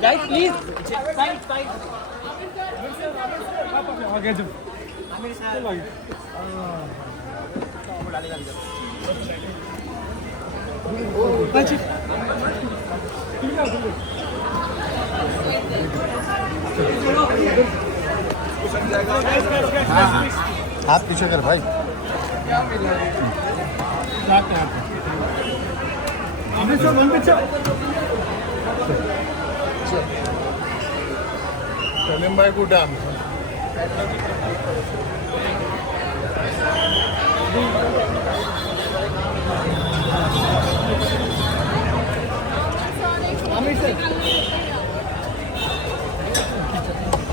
Guys, please. हाथ पीछे कर भाई। सलीम भाई को डांस